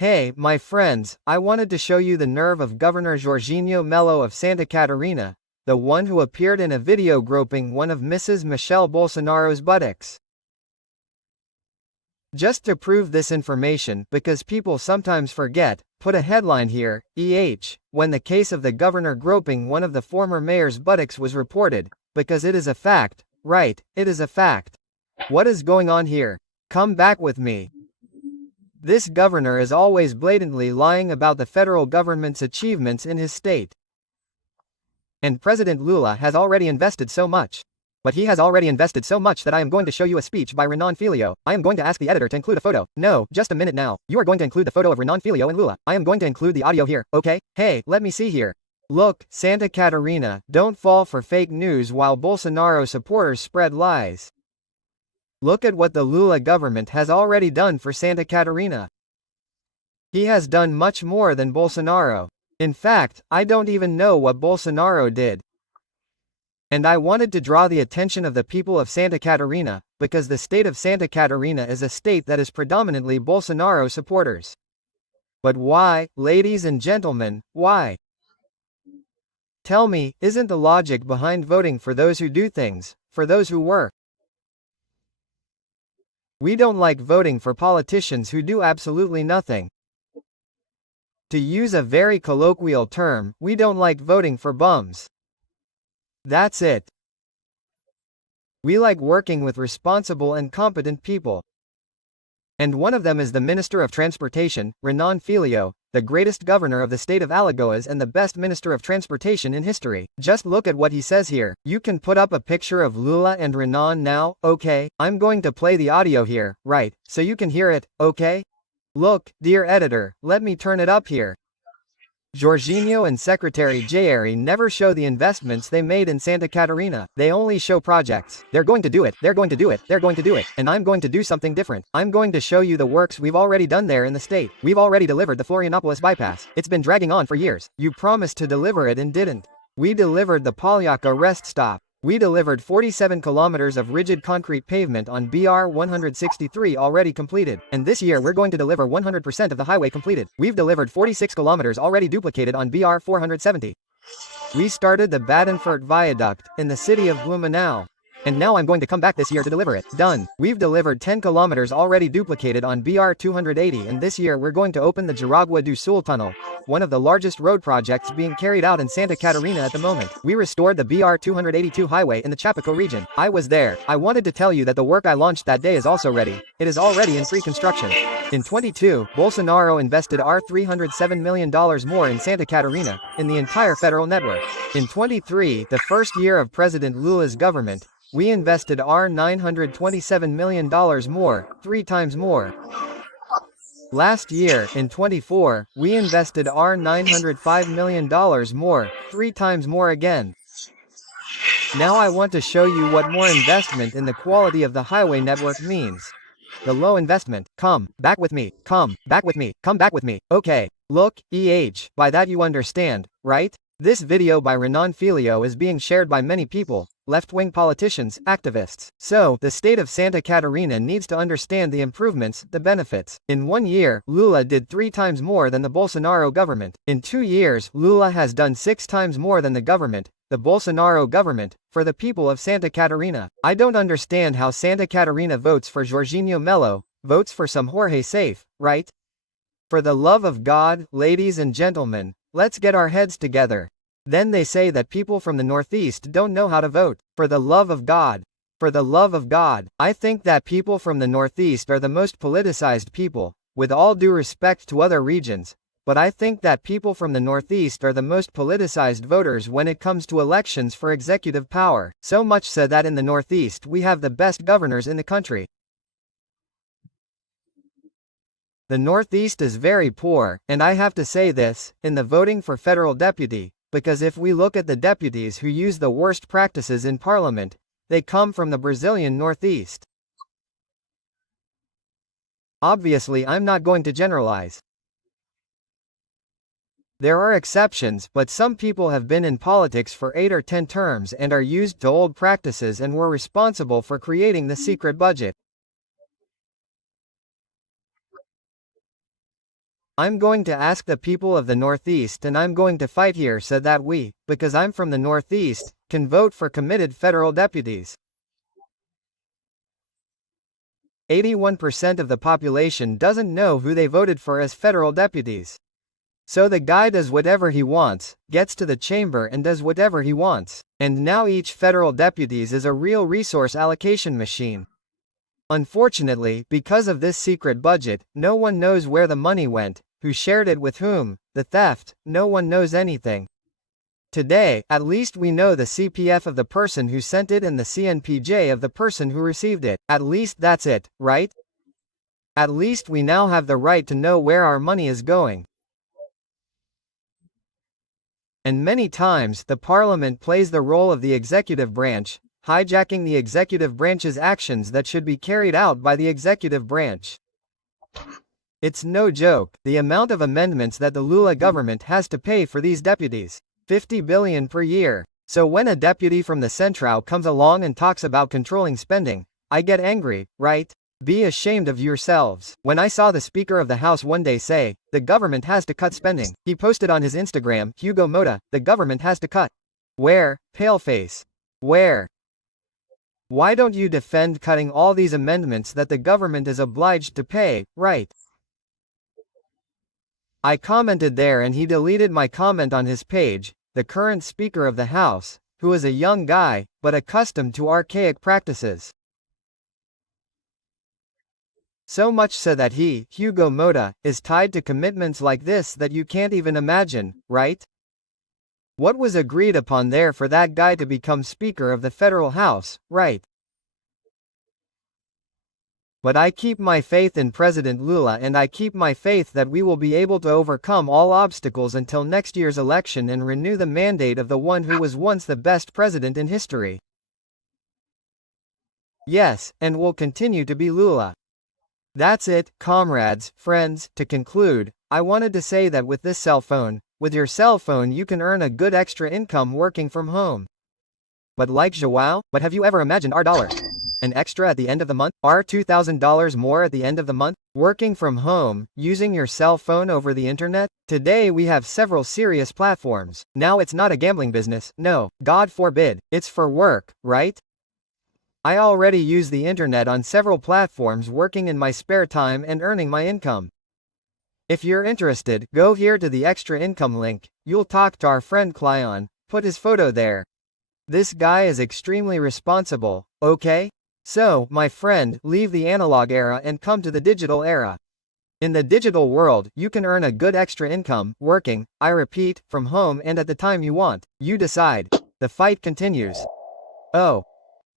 Hey, my friends, I wanted to show you the nerve of Governor Jorginho Mello of Santa Catarina, the one who appeared in a video groping one of Mrs. Michelle Bolsonaro's buttocks. Just to prove this information, because people sometimes forget, put a headline here, when the case of the governor groping one of the former mayor's buttocks was reported, because it is a fact, right, it is a fact. What is going on here? Come back with me. This governor is always blatantly lying about the federal government's achievements in his state. And President Lula has already invested so much. But he has already invested so much that I am going to show you a speech by Renan Filho. I am going to ask the editor to include a photo. No, just a minute now. You are going to include the photo of Renan Filho and Lula. I am going to include the audio here, okay? Hey, let me see here. Look, Santa Catarina, don't fall for fake news while Bolsonaro supporters spread lies. Look at what the Lula government has already done for Santa Catarina. He has done much more than Bolsonaro. In fact, I don't even know what Bolsonaro did. And I wanted to draw the attention of the people of Santa Catarina, because the state of Santa Catarina is a state that is predominantly Bolsonaro supporters. But why, ladies and gentlemen, why? Tell me, isn't the logic behind voting for those who do things, for those who work? We don't like voting for politicians who do absolutely nothing. To use a very colloquial term, we don't like voting for bums. That's it. We like working with responsible and competent people. And one of them is the Minister of Transportation, Renan Filho, the greatest governor of the state of Alagoas and the best Minister of Transportation in history. Just look at what he says here. You can put up a picture of Lula and Renan now, okay? I'm going to play the audio here, right, so you can hear it, okay? Look, dear editor, let me turn it up here. Jorginho and Secretary Jair never show the investments they made in Santa Catarina. They only show projects. They're going to do it, they're going to do it, they're going to do it, and I'm going to do something different. I'm going to show you the works we've already done there in the state. We've already delivered the Florianopolis bypass. It's been dragging on for years. You promised to deliver it and didn't. We delivered the Palhaca rest stop. We delivered 47 kilometers of rigid concrete pavement on BR 163 already completed. And this year we're going to deliver 100% of the highway completed. We've delivered 46 kilometers already duplicated on BR 470. We started the Badenfurt Viaduct in the city of Blumenau. And now I'm going to come back this year to deliver it. Done. We've delivered 10 kilometers already duplicated on BR 280, and this year we're going to open the Jaraguá do Sul tunnel, one of the largest road projects being carried out in Santa Catarina at the moment. We restored the BR 282 highway in the Chapaco region. I was there. I wanted to tell you that the work I launched that day is also ready. It is already in pre-construction. In 22, Bolsonaro invested $307 million more in Santa Catarina, in the entire federal network. In 23, the first year of President Lula's government, we invested $927 million more, 3 times more. Last year, in 24, we invested $905 million more, 3 times more again. Now I want to show you what more investment in the quality of the highway network means. The low investment. Come back with me, come back with me, come back with me, okay. Look, by that you understand, right? This video by Renan Filho is being shared by many people, left-wing politicians, activists. So, the state of Santa Catarina needs to understand the improvements, the benefits. In 1 year, Lula did 3 times more than the Bolsonaro government. In 2 years, Lula has done 6 times more than the government, the Bolsonaro government, for the people of Santa Catarina. I don't understand how Santa Catarina votes for Jorginho Mello, votes for some Jorge Safe, right? For the love of God, ladies and gentlemen, let's get our heads together. Then they say that people from the Northeast don't know how to vote. For the love of God. For the love of God. I think that people from the Northeast are the most politicized people, with all due respect to other regions, but I think that people from the Northeast are the most politicized voters when it comes to elections for executive power. So much so that in the Northeast we have the best governors in the country. The Northeast is very poor, and I have to say this, in the voting for federal deputy, because if we look at the deputies who use the worst practices in parliament, they come from the Brazilian Northeast. Obviously, I'm not going to generalize. There are exceptions, but some people have been in politics for 8 or 10 terms and are used to old practices and were responsible for creating the secret budget. I'm going to ask the people of the Northeast and I'm going to fight here so that we, because I'm from the Northeast, can vote for committed federal deputies. 81% of the population doesn't know who they voted for as federal deputies. So the guy does whatever he wants, gets to the chamber and does whatever he wants. And now each federal deputies is a real resource allocation machine. Unfortunately, because of this secret budget, no one knows where the money went, who shared it with whom, the theft, no one knows anything. Today, at least we know the CPF of the person who sent it and the CNPJ of the person who received it. At least that's it, right? At least we now have the right to know where our money is going. And many times, the parliament plays the role of the executive branch, hijacking the executive branch's actions that should be carried out by the executive branch. It's no joke, the amount of amendments that the Lula government has to pay for these deputies. 50 billion per year. So when a deputy from the Central comes along and talks about controlling spending, I get angry, right? Be ashamed of yourselves. When I saw the Speaker of the House one day say, the government has to cut spending, he posted on his Instagram, Hugo Mota, the government has to cut. Where, paleface? Where? Why don't you defend cutting all these amendments that the government is obliged to pay, right? I commented there and he deleted my comment on his page. The current Speaker of the House, who is a young guy, but accustomed to archaic practices. So much so that he, Hugo Mota, is tied to commitments like this that you can't even imagine, right? What was agreed upon there for that guy to become Speaker of the Federal House, right? But I keep my faith in President Lula and I keep my faith that we will be able to overcome all obstacles until next year's election and renew the mandate of the one who was once the best president in history. Yes, and will continue to be Lula. That's it, comrades, friends. To conclude, I wanted to say that with this cell phone, with your cell phone you can earn a good extra income working from home. But like Joao, but have you ever imagined our dollar? An extra at the end of the month? Our $2,000 more at the end of the month? Working from home, using your cell phone over the internet? Today we have several serious platforms. Now it's not a gambling business, no, God forbid, it's for work, right? I already use the internet on several platforms working in my spare time and earning my income. If you're interested, go here to the extra income link, you'll talk to our friend Clyon, put his photo there. This guy is extremely responsible, okay? So, my friend, leave the analog era and come to the digital era. In the digital world, you can earn a good extra income, working, I repeat, from home and at the time you want. You decide. The fight continues. Oh.